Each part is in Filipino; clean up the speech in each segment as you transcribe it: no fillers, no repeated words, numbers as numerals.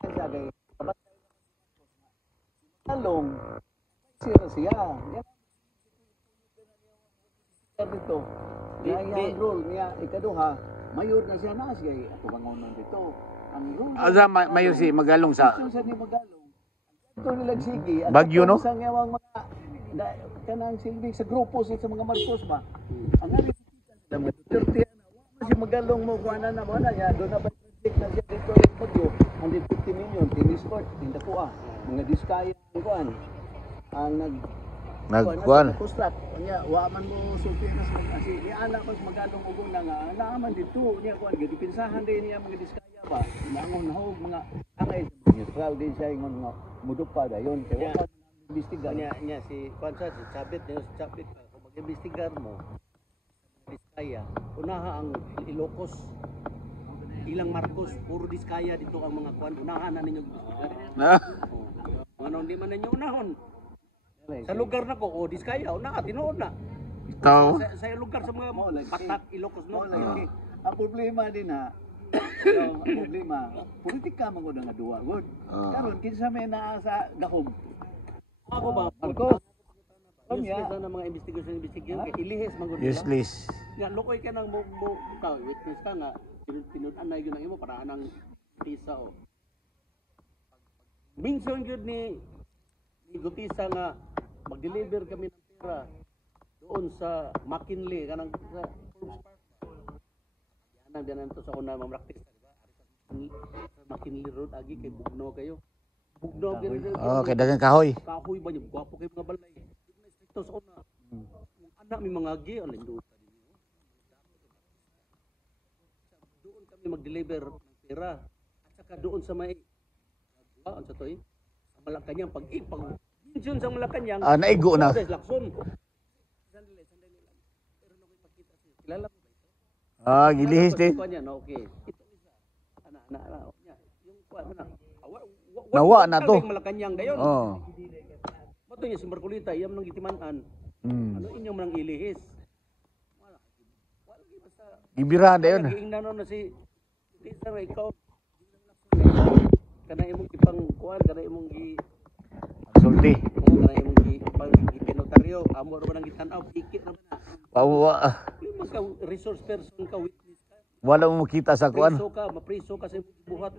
Siya kay talong siya siya. Yan dito. Niya rule niya ikaduha, mayor na siya na siya ako bangonon dito. Ang rule. Asa mayo si Magalong sa Sa ni Magalong. Ito nilang sige. Baguio, no? Sa ngawang mga kanang silbi sa grupo sa mga Marcos ba. Ang ari sa mga Duterte na si Magalong mo kuana na mo na niya do na ba project na siya dito sa Baguio 150 million tennis court tindakuha mga diskaya ang kuan ang nagkuan. Kuslat nya wa man mo sulti na sa kasi iala ko sa Magalong ug na nga naaman dito niya kuan gid pinsahan din niya mga diskaya ba nangon hog mga angay neutral din siya ingon nga mudupa dayon kay wa imbestigar niya si Kwansa si Chabit niya si Chabit kung mag-imbestigar mo Diskaya unaha ang Ilocos ilang Marcos puro Diskaya dito ang mga kwan unahan na ninyo imbestigar ano hindi man ninyo unahon sa lugar na ko o Diskaya unaha tinuod na Ito. sa lugar sa mga Patak Ilocos no ang problema din ha ang problema politika man ko nga duwa gud karon kinsa may naa sa gahom ako ba Marcos useless na mga investigation kay ilihis man gud Useless. nga lokoy ka nang mo ka witness ka nga tinud-an na gyud ang imo para anang tisa o minsan gyud ni Gutisa nga mag-deliver kami ng pera doon sa McKinley kanang sa yan ang to sa una mamraktis di ba sa McKinley Road agi kay Bugno kayo Bugno gyud Okay, dagang kahoy. kahoy ba niyo gwapo kay mga balay ito sa una anak may mga gi ano induta ninyo doon kami mag-deliver ng pera at saka doon sa may ano sa toy sa Malacañang pag-ipang minsan sa Malacañang Naigo na. Lakson sandali lang pero no ipakita siya kilala mo ba ito Gilihis din. okay ito isa ana niya yung kuan na Nawa na to. Malacañang dayon Mato niya si Marcolita, iyam nang gitimanan. Ano inyong nang ilihis? Wala basta. Ibirahan dayon. Giingnanon na si Lisa nga ikaw. Kana imong ipang kuan, kana imong gi Sulti. kana imong gi pang ipinotaryo, amo ra nang gitan-aw, ikit na ba na. Pawa. Mas ka resource person ka witness ka. Wala mo makita sa kuan. Mapriso ka sa buhat.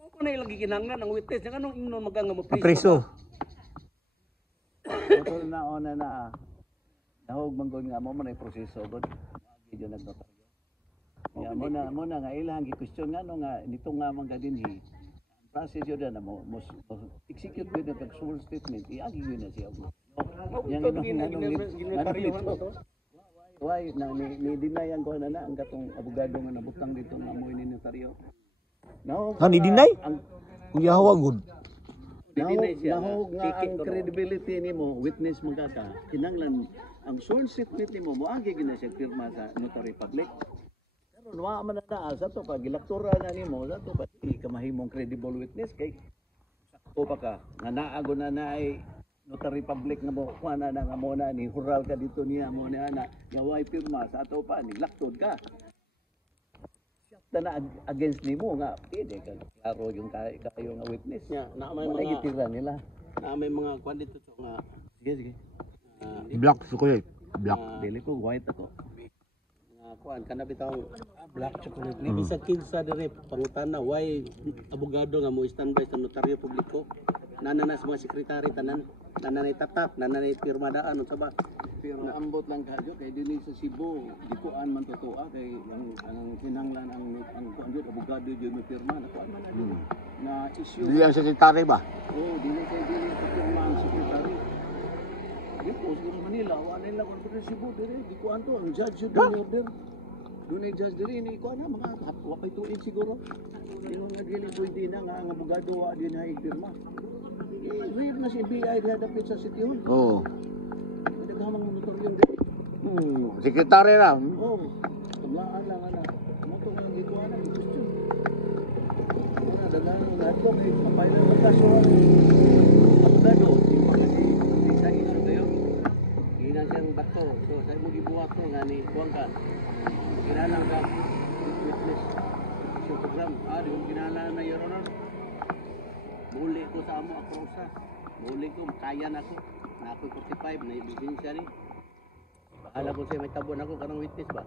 Mo ko na ilang gikinahanglan ang witness, nga anong ingnon magang mapriso. Mapriso. Ito na ona na nahog manggod nga mo man ay proseso gud agi jud nagnotaryo ya mo na nga ilang gi-question nga no nga nito nga man gadinhi ang process jud na mo execute with the sworn statement iagi gyud na siya yang ginotaryo to why na ni dinayan ko na ang katong abogado nga nabutang dito nga mo ni notaryo no Ni deny? Kuya hawagod. Nahog nga ang credibility nimo witness magkaka kinanglan ang sworn statement nimo moagi gina siya pirma sa notary public pero wa man na sa to pag ilaktura na nimo sa to pag kamahimong credible witness kay sakto pa ka nga naago na naay notary public nga mo kuana na nga mo na ni hural ka dito niya mo na nga way pirma sa ato pa ni laktod ka na against nimo nga pwede ka klaro yung kayo nga witness niya na may mga gitira nila na may mga kwan dito so nga sige Black chocolate. Black. dili ko white ako nga kwan kana bitaw black chocolate ni bisa kinsa dire pangutana why abogado nga mo standby sa notaryo publiko nanana sa mga sekretary tanan nananay tatak nananay pirma daan unsa ba pero ambot lang kadyo kay dinhi sa Cebu dikuan man totoo kay ang kinahanglan ang kuan jud abogado jud mo pirma na kuan man na issue Dili ang sekretary ba? dili pirma ang sekretary dito sa Manila wala nila kun sa Cebu dire dikuan to ang judge jud ang order doon ay judge dire ni kuan na mga wapay tuig siguro yung nga dili pwede na nga ang abogado wa din ay pirma i-read na si BI dapit sa City Hall naghamang motoryo din Sekretary ra. tablaan lang ana mo to nga gikuan ang question wala dagan nga to kay papayan ng kaso abogado yung mga si sa issue dayo ina siyang bato so sa mo gibuhat to nga ni kuan ka kinahanglan ka witness sa program di mo kinahanglan na your honor Prusa. Muli ko, kaya na ako. Na ako 45, na ebidensya ni. Bahala ko siya may tabon ako karang witness ba.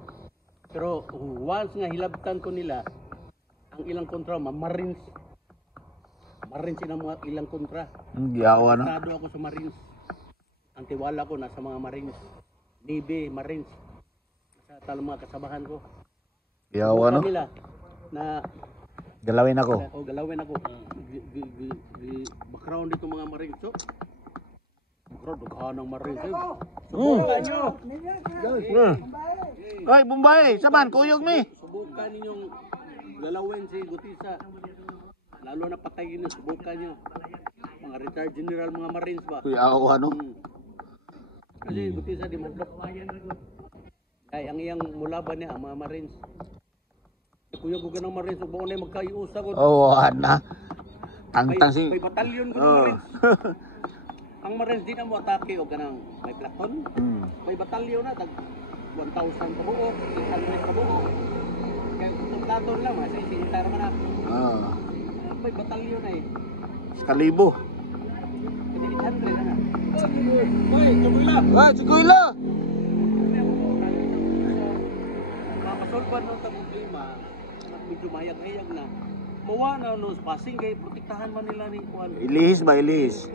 Pero once nga hilabtan ko nila, ang ilang kontra, Marines. Marines ilang kontra. Giyawa no. Tado ako sa Marines. Ang tiwala ko nasa mga Marines. Navy, Marines. Sa talang mga kasabahan ko. Giyawa no. Nila na Galawin ako. galawin ako. Background dito mga Marines. So, background, dughan ng Marines. Subukan nyo. Ay, Bombay, saban kuyog mi. Subukan ninyong galawin si Gutisa. Lalo na patayin nyo, subukan nyo. Mga retired general, mga Marines ba? Giyawa no. Kasi Gutisa di madlok. Ay, ang iyang mulaban niya, ang mga Marines. Kuya ko ganang Marines, huwag mo na magkaiusa ko. Oh, na. Tangtang si. May batalyon ko ng Marines. Ang Marines di na mo atake o ganang may platoon. May batalyon na, tag 1,000 kabuok, 800 kabuok. Kaya kung platon lang, sa isinita naman na. May batalyon na eh. Kalibo. Pwede 800 na na. Ay, sikuila. Mapasolban ng problema, medyo mayag-ayag na. Mawa na no, passing kay protektahan man nila ni Juan. Ilihis ba, ilihis?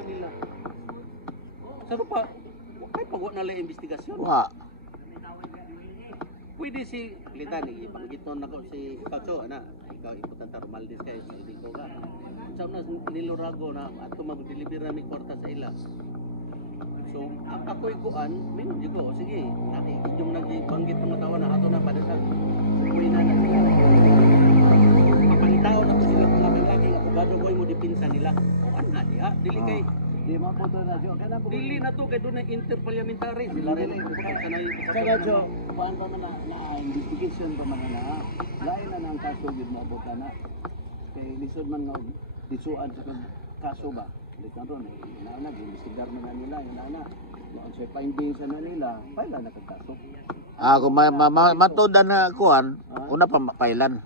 Sabi pa, huwag kayo pagwa na lang investigasyon. Wa. Pwede si Litan, ipanggiton ako si Pacho, ana, ikaw iputan ta Romaldes kayo, hindi ko ka. Sabi na nilurago na ato mag-deliver na may kwarta sa ila. So, ako'y kuan, minun di ko, sige, inyong nagbanggit ng matawa na ato na padasag. Uwi na sila. Kapalitaw na sila mga lalaki, abogado boy mo dipinsa nila. Kuan na diha, dili kay Di maputo na siya. Kaya po. dili na to kay doon na interparliamentary. Sila rin ang sanay. Kaya siya, paan pa man na investigation pa man na. Lain na ng kaso yun mo abot na. Kay lisod man nga lisuan sa kaso ba. Litan ron, nag-investigar na nila, na. Noon sa findings na nila, pala na kagkaso. Kung matuda na kuan, una pa mapailan.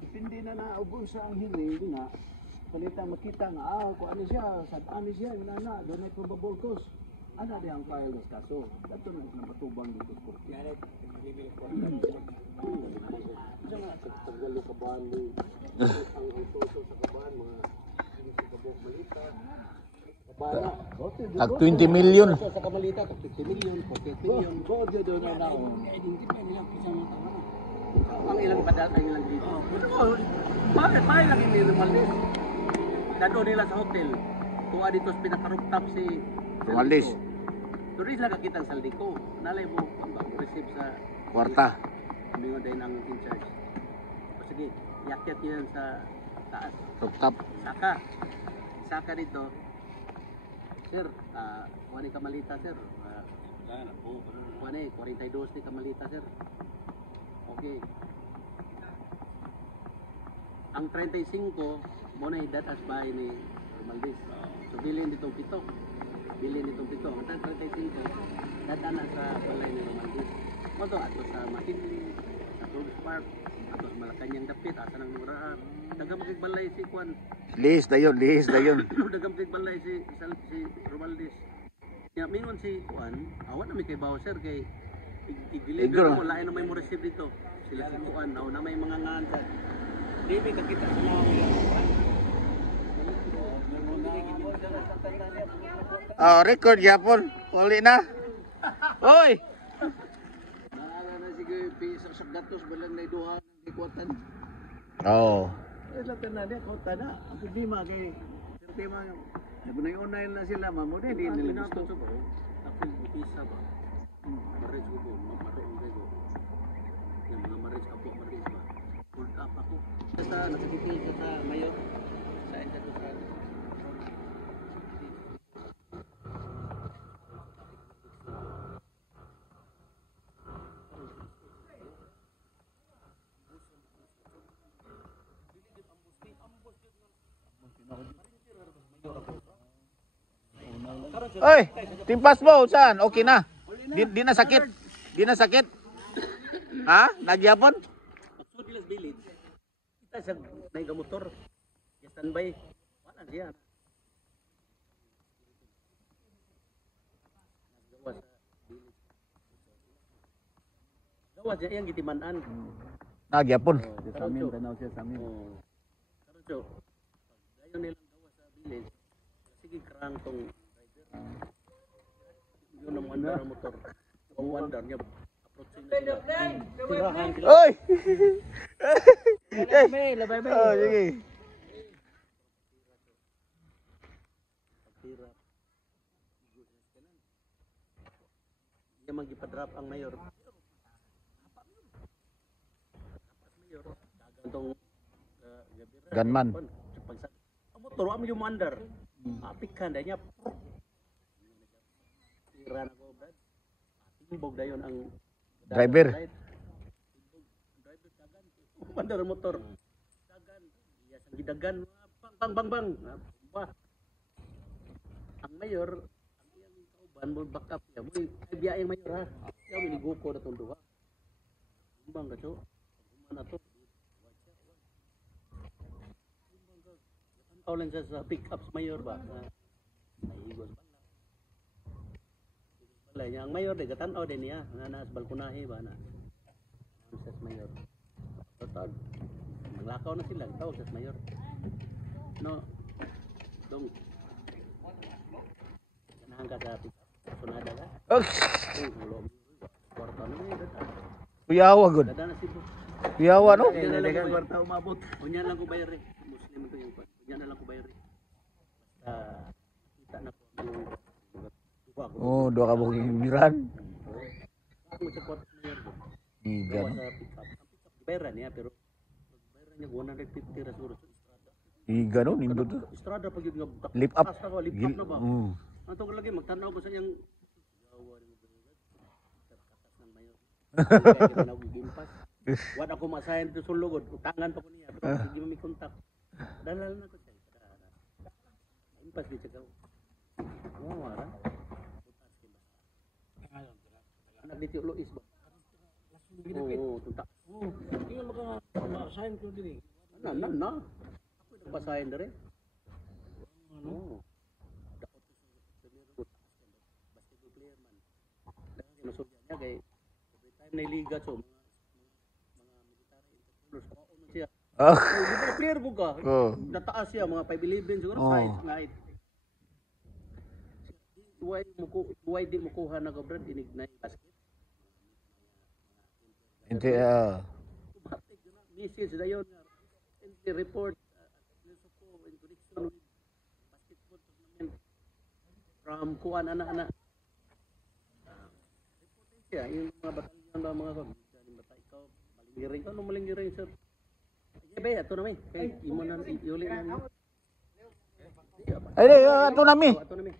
Depende na naubos sa ang hiling na palita makita nga kung ano siya, sad-ano siya, na doon ay probable cause. Ano di ang file ng kaso? Dato na ng patubang dito ko. Yan ay siya nga taggalo ka ba ang auto sa kaban mga kabuk malita. Kabana. Tag 20 million. Sa kamalita, 50 million, 48 million. Go doon na na. Identify nilang isang mga tawanan. Ang ilang padata nilang dito. Bakit lagi nila malis? Dado nila sa hotel. Tuwa dito sa pinaka-rooftop si Romaldes. Turis lang kakita sa Saldico. Nalay mo, receive sa Kwarta. Kami din ang in charge. O sige, yakyat yan sa taas. Rooftop. Saka dito. Sir, kuha ni Kamalita, sir. Kuha ni, 42 ni Kamalita, sir. Okay. Ang 35, muna idatas bahay ni Romaldes. So, bilhin ditong pito. Ang 35, dadana sa balay ni Romaldes. Moto, ato sa Matindi, sa Tulus Park, ato sa Malacanang Dapit, asa ng Nuraan. Dagamkig balay si Juan. Lihis na yun. Dagamkig balay si Romaldes. Kaya mingon si Juan, awan na may kay Bowser kay i-deliver mo, lain na may mo receive dito. Sila si Juan, na may mga ngansan. Di may kakita sa mga Record yapon. Uli na. Oy. Naala na sige pisang sa gatos balang na duha ng ikuatan. Oh. Lang na dia kota na. Ang problema kay tema nagunay-unay na sila mamudi di nila gusto. Ako isa ba? Marriage ko po, magparoon ko. Yung mga marriage ako, marriage ba? Hold up ako. Sa nakatitil ka sa mayor. Sa enda ko sa Oy, timpas mo saan? Okay na. Di na sakit. Di na sakit. Ha? Nagyapon? Maksud Village. Kita sa naik motor. Ya standby. Wala siya. gawas niya iyang gitiman-an. Nagyapon. Sa amin, tanaw siya sa amin. Oo. Karon so, dayon nilang gawas sa village. Sige krang tong rider. Yun ang andar ang motor. Ang andar niya approaching na sila. Tirahan sila. Oy! Labay. Oh, sige. Pagtira. Iya magipa-drop ang mayor. Tong Gunman. Ang motor wa mo yung mandar. Apik ka niya. Tira na ko brad. Timbog dayon ang Driver. Driver tagan. Mandar ang motor. Tagan. Iya sang gidagan. Bang. Wah. Ang mayor, ang iyang kauban mo backup niya. Mo ay biyayang mayor ha. Siya miniguko na tong duha. Bang ka to. Mana to? Tawlan siya sa pickups mayor ba? Naigos pala. Pala niya. Ang mayor, gatanaw din niya. Nga na sa balkonahe ba na. Ang sa mayor. Total. Naglakaw na sila. Tawag sa mayor. No. Dong. Ganahan ka sa pickup. Sunada ka. Oh, Ulo. Kwarta na niya. kuyawa gud. Dada na sibo. Kuyawa no? Nalagang kwarta umabot. Kunyan lang ko bayar eh. Muslim ito yung kunyan na lang ko bayar eh. Basta kita na po yung duwa ko. Oh, dua ka bukong miran. Ako sa kwarta na yun. Iga Gawa no? sa pick-up. Ang pick-up bayaran niya pero bayaran niya 150 rasuro sa Estrada. Iga no, nindot. Estrada pag yung Lift up. Basta ko, lift up na ba? Mm. Ang tungkol lagi magtanaw ko sa niyang gawa rin mo katas ng mayor. Kaya kita gimpas. Wala ako masahin dito sa lugod. Utangan pa ko niya. Pero hindi mo may kontak. Dalal na ko siya. Impas di siya. Oo, wala. Anak dito Luis ba? Oo, tuntak. Tingnan mo ka ma-assign ko din eh. Na. Ako nagpasahin na rin. Oo. Basketball player man. Dahil kinusugyan niya kay every time na iliga so mga military entrepreneurs ko man siya. Ah. Di ba player mo ka? Oh. Nataas siya mga 5'11 siguro Oh. size nga height. Why di mo kuha na ko brad inig na basket? Hindi Automatic yun na. Message na yun. Report ko in connection with basketball tournament from kuan ana. Report siya yung mga batalyon ba mga bata ikaw malingiring ano malingiring sir. Ay ba ato na may kay imo na iuli na. Ay, ato nami. Ato na may.